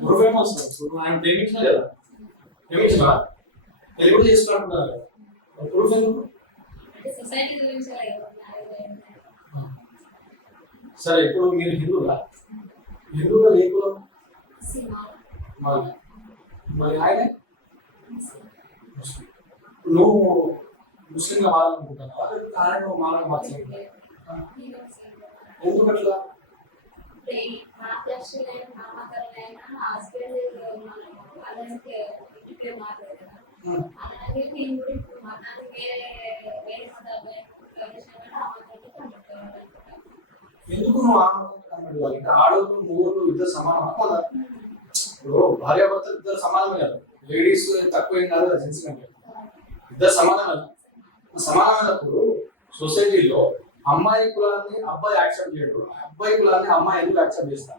నువ్వు ఫేమస్. నువ్వు ఆయన ప్రేమించినా కదా? ప్రేమించినా పెళ్ళి కూడా చేసుకుంటున్నారు కదా? ప్రూఫ్ ఎందుకు? సరే ఇప్పుడు మీరు హిందువులా? హిందువుగా ఏ కులం మరి ఆయన. నువ్వు ముస్లింగా మారాలనుకుంటున్నావా? ఆయన మారాలని మార్చలేదు ఎందుకు అట్లా నామకరమైన హస్బెండ్ మనం అలాంటి అలాగే వేరే వేరే ఎందుకు నువ్వు ఆడవాళ్ళు అంటే ఆడవాళ్ళు మూడు ఇద్దరు సమానం. కదా ఇప్పుడు భార్యాభర్తలు ఇద్దరు సమానమే కదా? లేడీస్ తక్కువ ఏం కాదు జెంట్స్ కంటే. ఇద్దరు సమానం కదా? సమానమైనప్పుడు సొసైటీలో అమ్మాయి కులాన్ని అబ్బాయి యాక్సెప్ట్ చేయడు. అబ్బాయి కులాన్ని అమ్మాయి ఎందుకు యాక్సెప్ట్ చేస్తాను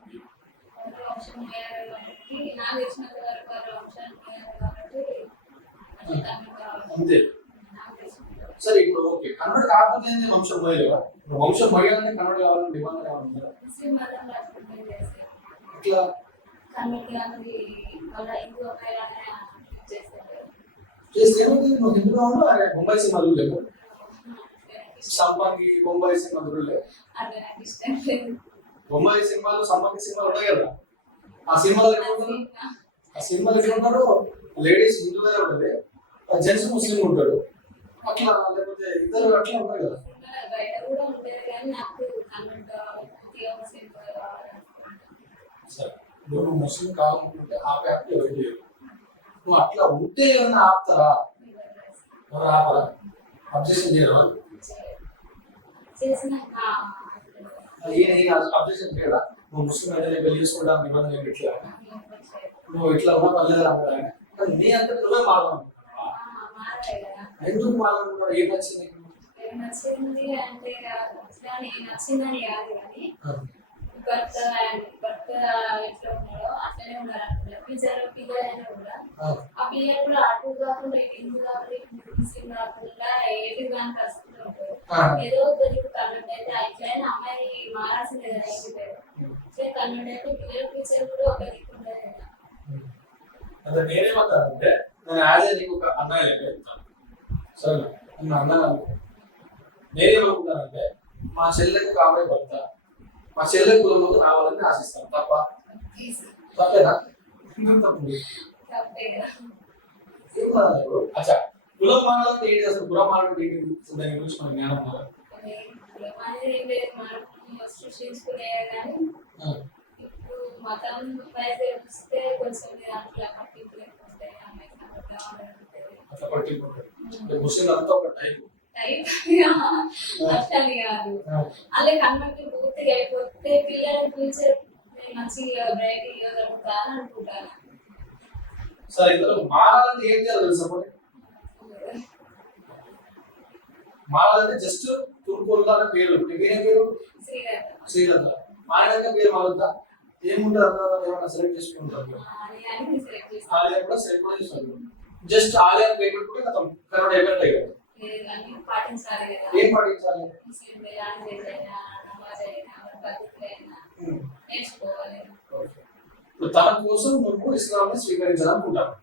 అంతే. సరే ఇప్పుడు ఓకే. కన్వర్ట్ కాకపోతే వంశం పోయలేవా వంశం పోయాలంటే కన్వర్ట్ కావాలని డిమాండ్ కావాలంటే ఇట్లా? చేస్తే నువ్వు హిందువుగా కావాలో అరే బొంబాయి సినిమా చూడలేవు సంపంగి బొంబాయి సినిమా లేదు. బొంబాయి సినిమాలు సంబంధి సినిమాలు ఉంటాయి కదా. ఆ సినిమాలు ఉంటారు ఆ సినిమాలు ఉంటాడు లేడీస్ హిందూగా ఉంటుంది. జెంట్స్ ముస్లిం ఉంటాడు. అట్లా లేకపోతే ఇద్దరు అట్లా ఉంటాయి కదా. సరే నువ్వు ముస్లిం కావాలనుకుంటే ఆపే ఆపే ఎవరు చేయరు నువ్వు అట్లా ఉంటే ఏమన్నా ఆపుతారా ఆపరా? అబ్జెక్షన్ చేయరా? ఈయన ఈయన అబ్జెక్షన్ చేయరా నువ్వు ముస్లిం అయితే పెళ్ళి చేసుకుంటా నిబంధన ఏమి ఇట్లా నువ్వు ఇట్లా ఉన్నా పర్లేదు అన్నాడు ఆయన కానీ నీ అంతా నువ్వే మారదాం మారాలి కదా ఎందుకు మారనుకున్నాడు ఏం నచ్చింది నీకు? ఏం నచ్చింది అంటే అసలు నేను నచ్చిందని కాదు కానీ భర్త భర్త ఎట్లా ఉన్నాడో అట్లనే ఉండాలనుకుంటా పిల్లలు పిల్లలైనా కూడా ఆ, ఆ పిల్లలు కూడా అటు కాకుండా ఇటు హిందూ కాకుండా ఇటు ముస్లిం కాకుండా ఏది కానీ కష్టంగా ఉంటారు ఆ. ఏదో ఒకటి కన్వర్ట్ అయితే అట్లయినా అమ్మాయి మారాల్సిందే కదా సో కన్వర్ట్ అయితే పిల్లల ఫ్యూచర్ కూడా ఒక దిక్కు కదా. అంటే నేనేమంటానంటే నేను యాజ్ నీకు ఒక అన్నయ్య లెక్క చెప్తాను. సరే నేను అన్న నేనేమనుకుంటానంటే మా చెల్లెకి కాబోయే భర్త. మా చెల్లె కులంలోకి రావాలని ఆశిస్తాను. తప్ప? తప్పేనా? తప్పు? ఏం అచ్చా కులం మారాలంటే ఏంటి? అసలు కులం మారాలంటే ఏంటి? దాని గురించి మన జ్ఞానం వస్తే కొంచెం అట్లా పట్టింపు లేకపోతే అమ్మాయి కన్వర్ట్ కావాలనుకుంటుంది అట్లా పట్టించుకుంటారు ముస్లిం అంతా ఒక టైప్. టైప్ అట్లని కాదు. అలా కన్వర్ట్ పూర్తిగా అయిపోతే పిల్లల ఫ్యూచర్ మంచిగా బ్రైట్ ఇవ్వగలుగుతా అని అనుకుంటాను సరే ఇందులో మారాలంటే ఏం చేయాలి తెలుసా? మారాలంటే జస్ట్ తుర్కోల్లా అనే పేరు. నీ పేరే? శ్రీలంక మాయనంగా పేరు మారుద్దా ఏముంటుంది అందులో ఏమైనా సెలెక్ట్ చేసుకుంటారు. ఆలయ కూడా సెలెక్ట్ కూడా చేస్తారు. జస్ట్ ఆలయం పేరు కథం కరోనా కదా. ఏం పాటించాలి? తన కోసం నువ్వు ఇస్లాంని స్వీకరించాలనుకుంటాను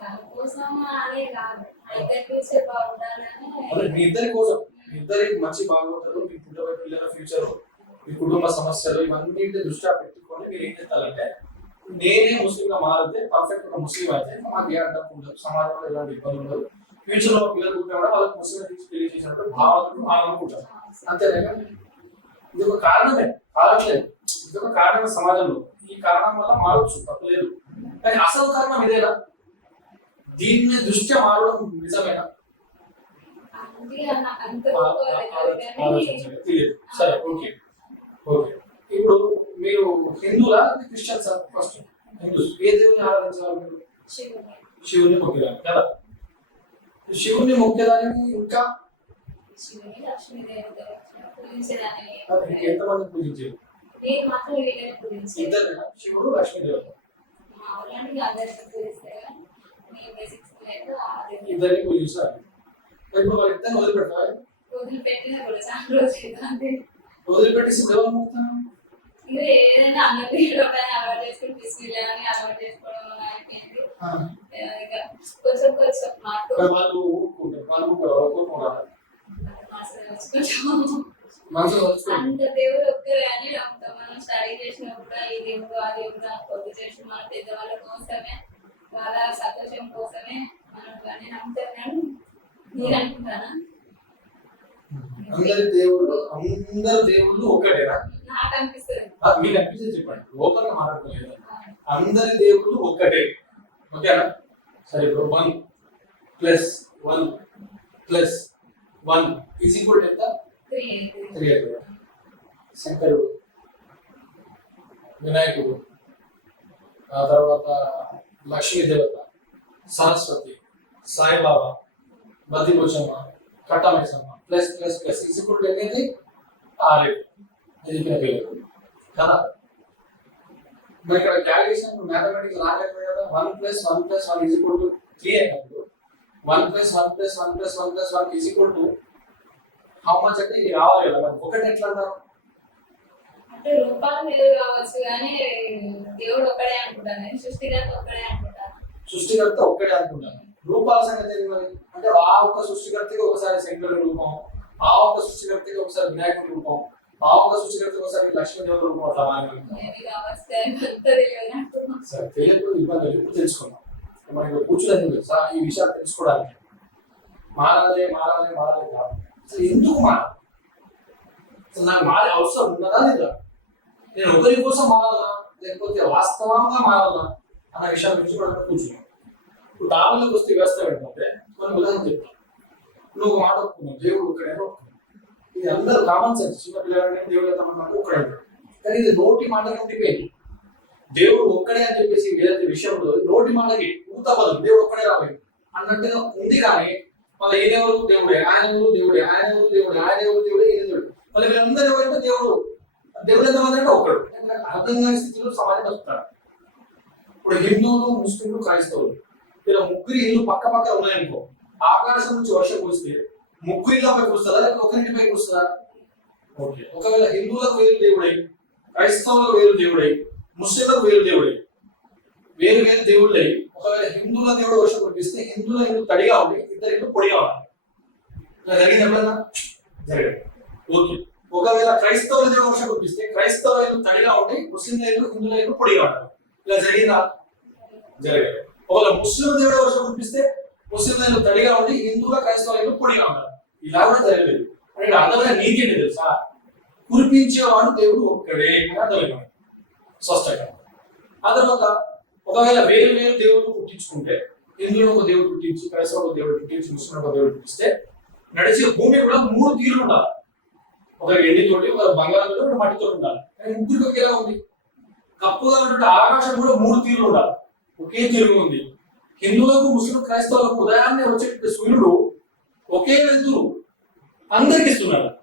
తన కోసం అనే కాదు. ఇద్దరి మీ ఇద్దరి కోసం మీ ఇద్దరి మంచి బాగుంటారు మీ పుట్టబోయే పిల్లల ఫ్యూచర్ మీ కుటుంబ సమస్యలు ఇవన్నీ దృష్ట్యా పెట్టుకొని మీరు ఏం చేస్తారంటే నేనే ముస్లిం గా మారితే పర్ఫెక్ట్గా ముస్లిం అయితే మాకు ఏ అడ్డం ఉండదు సమాజంలో ఎలాంటి ఇబ్బంది ఉండదు. ఫ్యూచర్లో పిల్లలు పుట్టినా కూడా వాళ్ళకి ముస్లిం నుంచి పెళ్ళి చేసినప్పుడు భావాలను అంతేనా? ఇది ఒక కారణమే కారణలేదు ఇది ఒక కారణమే సమాజంలో. ఈ కారణం వల్ల మారవచ్చు తప్పలేదు కానీ అసలు కారణం ఇదేనా? దీన్ని దృష్ట్యా మారడం నిజమేనా. సరే ఓకే. ఓకే. ఇప్పుడు మీరు హిందువులా క్రిస్టియన్స్ ఫస్ట్ హిందూస్ ఏ దేవుని ఆరాధించాలి మీరు? శివుని మొక్కేదాన్ని కదా? శివుని మొక్కేదానికి ఇంకా? ఎంతమంది పూజించారు? శివుడు లక్ష్మీదేవత ఇద్దరిని పూజించారు ఇప్పుడు వాళ్ళ ఇద్దరిని వదిలిపెట్టేసి దేవుని మొక్కుతాను ఇది ఏదైనా అన్నది ఒకటి అలవాటు చేసుకుని బిస్మిల్లా అని అలవాటు చేసుకోవడం అయిపోయింది. ఆ, ఇక కొంచెం కొంచెం మార్పు మరి వాళ్ళు ఊరుకుంటారు. వాళ్ళు ఊరుకుంటారు కొంచెం మనసు వలుచుకుంటారు అంత దేవుడు ఒక్కరే అని నమ్ముతాం. మనం స్టడీ చేసినప్పుడు ఈ దేవుడు ఆ దేవుడు అని కొద్ది చేసి మన పెద్దవాళ్ళ కోసమే వాళ్ళ సంతోషం కోసమే మనం నమ్ముతాం కానీ మీరు అనుకుంటారా అందరి దేవుళ్ళు అందరు దేవుళ్ళు ఒకటేనా నాకు అనిపిస్తుంది. మీకు అనిపించింది చెప్పండి. లోకల్గా మాట్లాడుకోలేదు. అందరి దేవుళ్ళు ఒక్కటే. ఓకేనా? సరే ఇప్పుడు one plus one plus one is equal ఎంత? త్రీ శంకరుడు వినాయకుడు ఆ తర్వాత లక్ష్మీ దేవత Saraswati Saibaba Baddipochamma Kattamaisamma plus plus plus is అనేది ఆరు. ఇది ఇక్కడ పేరు. కదా? మరి ఇక్కడ క్యాలిక్యులేషన్ మ్యాథమెటిక్స్ రాలేకపోయి కదా? One plus one plus one is equal to three అయినప్పుడు one plus one plus one plus one plus one is equal to how much అంటే ఇది రావాలి కదా? ఒకటి ఎట్లా అన్నారు అంటే రూపాలు మీరు కావచ్చు కానీ దేవుడు ఒక్కడే అనుకుంటాను. నేను సృష్టికర్త ఒక్కడే అనుకుంటాను. సృష్టికర్త ఒక్కటే అనుకుంటాను. రూపాల సంగతి అంటే ఆ ఒక్క సృష్టికర్తకి ఒకసారి శంకరుడి రూపం ఆ ఒక్క సృష్టికర్తకి ఒకసారి వినాయకుడి రూపం ఆ ఒక్క సృష్టికర్తకి ఒకసారి లక్ష్మీదేవి రూపం అట్లా సరే తెలియదు ఇబ్బంది లేదు. ఇక్కడ కూర్చోలేదు తెలుసా ఈ విషయాలు తెలుసుకోవడానికి. మారాలి మారాలి మారాలి కాదు. ఎందుకు మారాలి? నాకు మారే అవసరం ఉన్నదా లేదా? నేను ఒకరి కోసం మారాలా లేకపోతే వాస్తవంగా మారాలా అన్న విషయాల గురించి మనం ఇక్కడ కూర్చున్నాం. ఇప్పుడు తాబేలకు వస్తే వ్యవస్థ ఏంటంటే కొన్ని ఉదాహరణ చెప్తాను నువ్వు ఒక మాట ఒప్పుకున్నావు దేవుడు ఒక్కడే ఇది అందరూ కామన్ సెన్స్ చిన్న పిల్లలంటే దేవుడు ఎంత మాట ఒక్కడే కానీ ఇది నోటి మాట ఉండిపోయింది. దేవుడు ఒక్కడే అని చెప్పేసి ఏదైతే విషయంలో నోటి మాటకి ఊత బదులు దేవుడు ఒక్కడే రాబోయే అన్నట్టుగా ఉంది కానీ మళ్ళీ ఈయన దేవుడే. ఆయన ఎవరు? దేవుడే. ఆయన ఎవరు? దేవుడే. ఆయన ఎవరు? దేవుడే. ఈయన దేవుడు మళ్ళీ వీళ్ళందరూ ఎవరంటే దేవుడు దేవుడు ఎంతమంది అంటే అర్థం కాని స్థితిలో సమాజం బతుకుతారు. ఇప్పుడు హిందువులు ముస్లింలు క్రైస్తవులు ఇలా ముగ్గురు ఇల్లు పక్క పక్క ఉన్నాయనుకో ఆకాశం నుంచి వర్షం కురిస్తే ముగ్గురు ఇళ్ళపై పై లేకపోతే ఒకరింటిపై పై ఓకే. ఒకవేళ హిందువులకు వేరు దేవుడై క్రైస్తవులకు వేరు దేవుడై ముస్లింలకు వేరు దేవుడై వేరు వేరు దేవుళ్ళై ఒకవేళ హిందువుల దేవుడు వర్షం కురిపిస్తే హిందువుల ఇల్లు తడిగా ఉండి ఇద్దరు ఇల్లు పొడిగా ఉండాలి. ఇలా జరిగింది ఎప్పుడన్నా? జరగదు ఓకే. ఒకవేళ క్రైస్తవులు దేవుడు వర్షం కురిపిస్తే క్రైస్తవ తడిగా ఉండి ముస్లిం లైన్లు హిందూ లైన్లు పొడిగా ఉండాలి ఇలా జరిగిందా? జరగదు ఒకవేళ ముస్లిం దేవుడు వర్షం కురిపిస్తే ముస్లింల ఇల్లు తడిగా ఉండి హిందువుల క్రైస్తవ ఇల్లు పొడిగా ఉంటారు ఇలా కూడా జరగలేదు. అంటే ఇక్కడ నీతి ఏంటి తెలుసా? కురిపించేవాడు దేవుడు ఒక్కడే అని స్పష్టంగా. ఆ తర్వాత ఒకవేళ వేరు వేరు దేవుడు పుట్టించుకుంటే హిందువులు ఒక దేవుడు పుట్టించి క్రైస్తవ ఒక దేవుడు పుట్టించి ముస్లిం ఒక దేవుడు పుట్టిస్తే నడిచే భూమి కూడా మూడు తీరులు ఉండాలి. ఒక ఎండితోటి ఒక బంగారంతో ఒక మట్టితో ఉండాలి. కానీ ముగ్గురికి ఒకేలా ఉంది. కప్పుగా ఉన్నటువంటి ఆకాశం కూడా మూడు తీరులు ఉండాలి. ఒకే తీరు ఉంది. హిందువులకు ముస్లిం క్రైస్తవులకు ఉదయాన్నే వచ్చేటువంటి సూర్యుడు ఒకే వెళ్తురు అందరికి ఇస్తున్నారు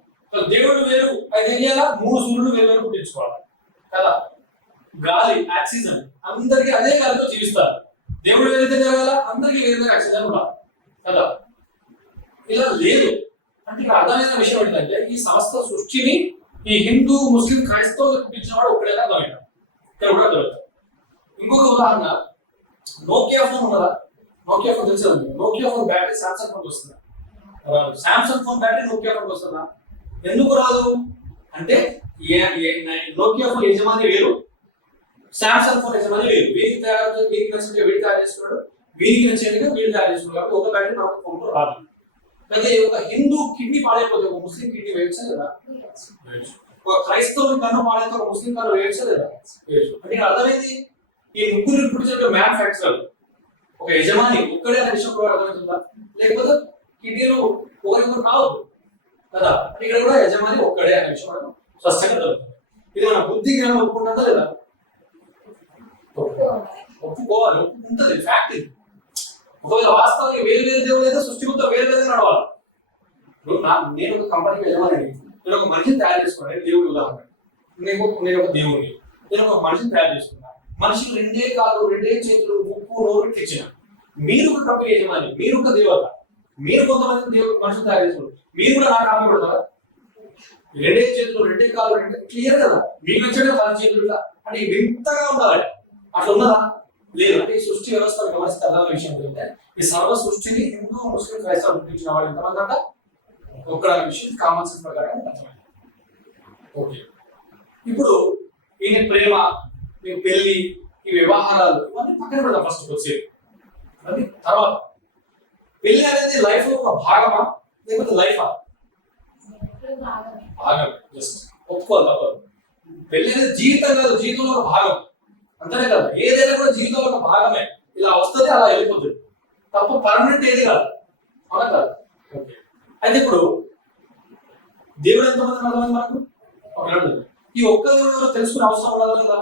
దేవుడు వేరు. అది తెలియాలా మూడు సూర్యుడు వేరు వేరు పుట్టించుకోవాలి కదా? గాలి ఆక్సిజన్ అందరికి అదే గాలితో జీవిస్తారు. దేవుడు వేరే తెలియాలా అందరికి వేరే ఆక్సిజన్ ఉండాలి. కదా? ఇలా లేదు. అంటే ఇక్కడ అర్థమైన విషయం ఏంటంటే ఈ సంస్థ సృష్టిని ఈ హిందూ ముస్లిం క్రైస్తవులు పుట్టించిన వాడు ఒకటే అర్థమైనా ఇక్కడ కూడా ఇంకొక ఉదాహరణ నోకియా ఫోన్ ఉన్నదా? నోకియా ఫోన్ తెలిసి Nokia phone battery Samsung phone వస్తుందా? రాదు. Samsung phone battery Nokia phone వస్తుందా? ఎందుకు రాదు? అంటే ఏ- నోకియా ఫోన్ యజమాని వేరు సామ్సంగ్ ఫోన్ యజమాని వేరు. వీరికి తయారు వీరికి నచ్చినట్టు వీడు తయారు చేసుకున్నాడు. వీరికి నచ్చినట్టుగా వీడు తయారు చేసుకున్నాడు. కాబట్టి ఒక బ్యాటరీ నాకు ఫోన్ రాదు. అయితే ఒక హిందూ కిడ్నీ పాడైపోతే ఒక ముస్లిం కిడ్నీ వేయచ్చా లేదా ఒక క్రైస్తవుని కన్ను పాడైతే ఒక ముస్లిం కన్ను వేయచ్చా లేదా అంటే అర్థమైంది? ఈ ముగ్గురు ఇప్పుడు చెప్పే మ్యానుఫ్యాక్చరర్ ఒక యజమాని ఒక్కడే అనే విషయం కూడా అర్థమవుతుందా? లేకపోతే కిడ్నీలు ఒకరికొకరు కావు కదా? ఇక్కడ కూడా యజమాని ఒక్కడే అనే విషయం మనం స్పష్టంగా జరుగుతుంది ఇది మన బుద్ధి జ్ఞానం ఒప్పుకుంటుందా లేదా? ఒప్పుకోవాలి ఒప్పుకుంటుంది ఫ్యాక్ట్ ఇది. ఒకవేళ వాస్తవంగా వేరు వేరు దేవుడు అయితే సృష్టి వేరు వేరు నడవాలి. ఇప్పుడు నా నేను ఒక కంపెనీకి యజమాని నేను ఒక మనిషిని తయారు చేసుకున్నాను దేవుడు ఉదాహరణ. నేను నేను ఒక దేవుడిని నేను ఒక మనిషిని తయారు చేసుకున్నా. మనిషి రెండే కాళ్ళు రెండే చేతులు ముక్కు నోరు ఇచ్చిన మీరు ఒక కంపెనీ యజమాని మీరు ఒక దేవత. మీరు కొంతమంది దేవుడు మనుషులు తయారు చేసుకున్నారు. మీరు కూడా నాకు ఆమె పెడతారా రెండే చేతులు రెండే కాళ్ళు రెండే క్లియర్ కదా? మీకు వచ్చాడు తన చేతులుగా అంటే వింతగా ఉండాలి. అట్లా ఉన్నదా? లేదు అంటే ఈ సృష్టి వ్యవస్థ వ్యవస్థ అర్థమైన విషయం ఏంటంటే ఈ సర్వ సృష్టిని హిందూ ముస్లిం క్రైస్తవులు పుట్టించిన వాళ్ళు ఎంతమంది అంట? ఒక్కడ విషయం కామన్ సెన్స్ ప్రకారం ఓకే. ఇప్పుడు ఈయన ప్రేమ మీ పెళ్ళి ఈ వ్యవహారాలు ఇవన్నీ పక్కన పెడదాం ఫస్ట్ వచ్చేది అది తర్వాత. పెళ్ళి అనేది లైఫ్లో ఒక భాగమా? లేకపోతే లైఫా భాగం జస్ట్ ఒప్పుకోవాలి తప్పదు. పెళ్ళి అనేది జీవితం కాదు జీవితంలో ఒక భాగం. అంతనే కాదు. ఏదైనా కూడా జీవితంలో ఒక భాగమే. ఇలా వస్తుంది అలా వెళ్ళిపోతుంది తప్ప పర్మనెంట్ ఏది కాదు. అవునా కాదు? అయితే ఇప్పుడు దేవుడు ఎంతమంది అర్థమైంది మనకు? ఒక రెండు. ఈ ఒక్క దేవుడు తెలుసుకునే అవసరం ఉండదు కదా